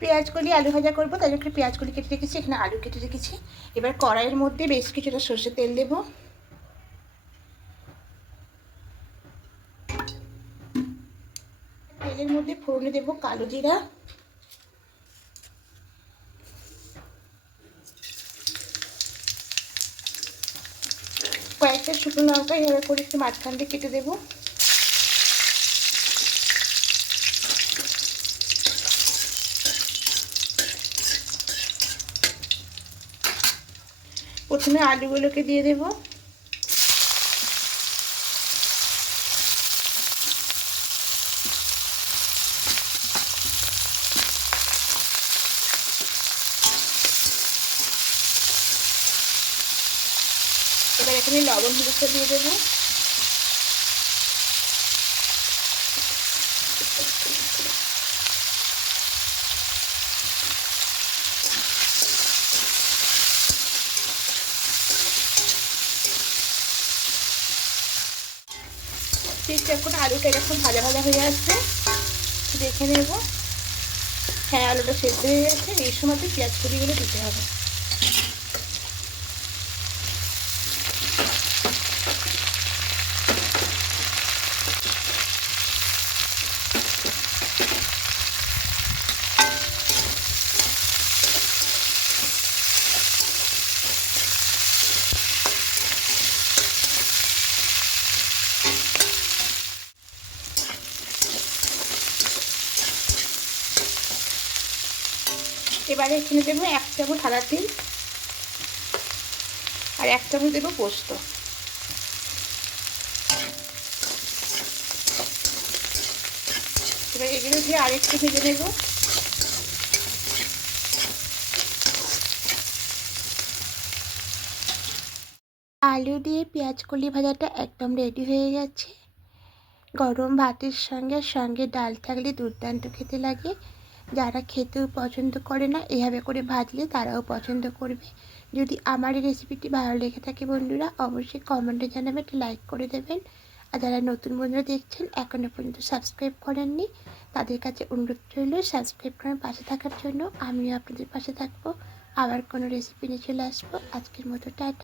পেঁয়াজ কলি আলু ভাজা করবো, তাই জন্য পেঁয়াজ কলি কেটে রেখেছি, এখানে আলু কেটে রেখেছি। এবার কড়াইয়ের মধ্যে বেশ কিছুটা সর্ষে তেল দেবো। তেলের মধ্যে ফোড়নে দেবো কালো জিরা, কয়েকটা শুকনো লঙ্কা এভাবে করে একটু মাঝখান দিয়ে কেটে দেবো। প্রথমে আলুগুলোকে দিয়ে দেবো। এবার এখানে লবণ হলুদটা দিয়ে দেবো। ঠিক যখন আলুটা এরকম ভাজা ভাজা হয়ে আসছে দেখে নেব, হ্যাঁ আলুটা সেদ্ধ হয়ে গেছে। এই সময় পেঁয়াজ কলিগুলো দিতে হবে। এবারে এখানে দেবো 1 চামচ সাদা তেল আর 1 চামচ দেবো পোস্ত। এবার এগুলো দিয়ে আরেকটু ভেজে নেব। আলু দিয়ে পেঁয়াজ কলি ভাজাটা একদম রেডি হয়ে গেছে। গরম ভাতের সঙ্গে ডাল থাকলে দুর্দান্ত খেতে লাগে। যারা খেতেও পছন্দ করে না, এভাবে করে ভাজলে তারাও পছন্দ করবে। যদি আমার এই রেসিপিটি ভালো লেগে থাকে বন্ধুরা, অবশ্যই কমেন্টে জানাবেন, একটা লাইক করে দেবেন। আর যারা নতুন বন্ধুরা দেখছেন এখনও পর্যন্ত সাবস্ক্রাইব করেননি, তাদের কাছে অনুরোধ রইল সাবস্ক্রাইব করে পাশে থাকার জন্য। আমিও আপনাদের পাশে থাকবো। আবার কোনো রেসিপি নিয়ে চলে আসবো। আজকের মতো টাটা।